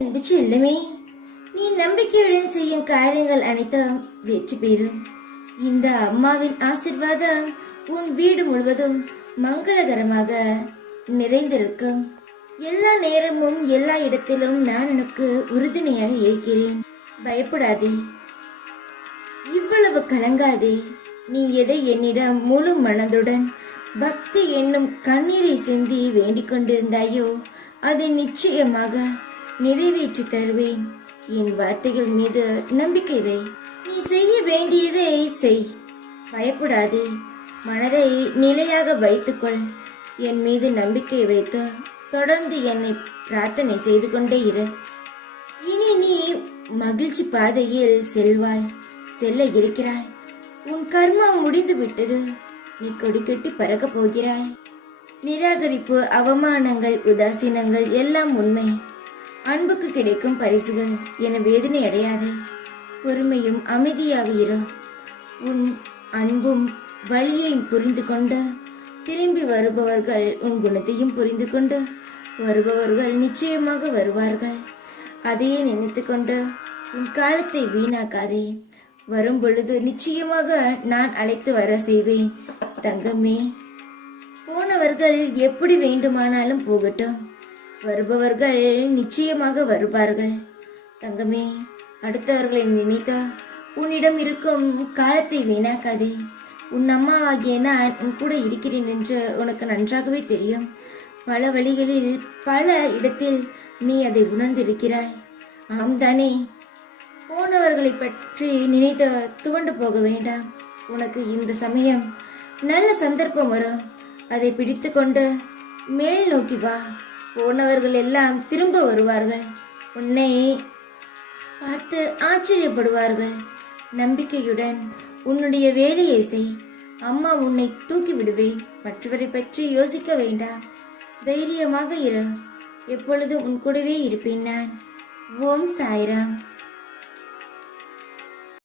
அன்பு செல்லுமே, நீ நம்பிக்கையுடன் செய்யும் காரியங்கள் அனைத்தும் வெற்றி பெறும். இந்த அம்மாவின் ஆசிர்வாதம் உன் வீடு முழுவதும் மங்களகரமாக நிறைந்திருக்கும். எல்லா நேரமும் எல்லா இடத்திலும் நான் உனக்கு உறுதுணையாக இருக்கிறேன். பயப்படாதே, இவ்வளவு கலங்காதே. நீ எதை என்னிடம் முழு மனதுடன் பக்தி என்னும் கண்ணீரை சிந்தி வேண்டிக் கொண்டிருந்தாயோ அதை நிச்சயமாக நிறைவேற்றி தருவேன். என் வார்த்தைகள் மீது நம்பிக்கை வை. நீ செய்ய வேண்டியதை செய். பயப்படாதே. மனதை நிலையாக வைத்துக்கொள். என் மீது நம்பிக்கை வைத்து தொடர்ந்து என்னை பிரார்த்தனை செய்து கொண்டே இரு. இனி நீ மகிழ்ச்சி பாதையில் செல்ல இருக்கிறாய். உன் கர்மம் முடிந்து விட்டது. நீ கொடி கட்டி பறக்க போகிறாய். நிராகரிப்பு, அவமானங்கள், உதாசீனங்கள் எல்லாம் உண்மை. அன்புக்கு கிடைக்கும் பரிசுகள் என வேதனை அடையாதே. பொறுமையும் அமைதியாக இரு. உன் அன்பும் வழியையும் புரிந்து கொண்டு திரும்பி வருபவர்கள் உன் குணத்தையும் புரிந்து கொண்டு வருபவர்கள் நிச்சயமாக வருவார்கள். அதையே நினைத்து கொண்டு உன் காலத்தை வீணாக்காதே. வரும் பொழுது நிச்சயமாக நான் அழைத்து வர செய்வேன். தங்கமே, போனவர்கள் எப்படி வேண்டுமானாலும் போகட்டும். வருபவர்கள் நிச்சயமாக வருவார்கள். தங்கமே, அடுத்தவர்களை நினைத்த உன்னிடம் இருக்கும் காலத்தை வீணாக்காதே. உன் அம்மாவாகிய நான் உன் கூட இருக்கிறேன் என்று உனக்கு நன்றாகவே தெரியும். பல வழிகளில் பல இடத்தில் நீ அதை உணர்ந்திருக்கிறாய். ஆம் தானே? போனவர்களை பற்றி நினைத்து துவண்டு போக வேண்டாம். உனக்கு இந்த சமயம் நல்ல சந்தர்ப்பம் வரும். அதை பிடித்து கொண்டு மேல் நோக்கி வா. போனவர்கள் எல்லாம் திரும்ப வருவார்கள். உன்னை பார்த்து ஆச்சரியப்படுவார்கள். நம்பிக்கையுடன் உன்னுடைய வேலையை செய். அம்மா உன்னை தூக்கி விடுவேன். மற்றவரை பற்றி யோசிக்க வேண்டாம். தைரியமாக இரு. எப்பொழுதும் உன் கூடவே இருப்பேன் நான். ஓம் சாய்ராம்.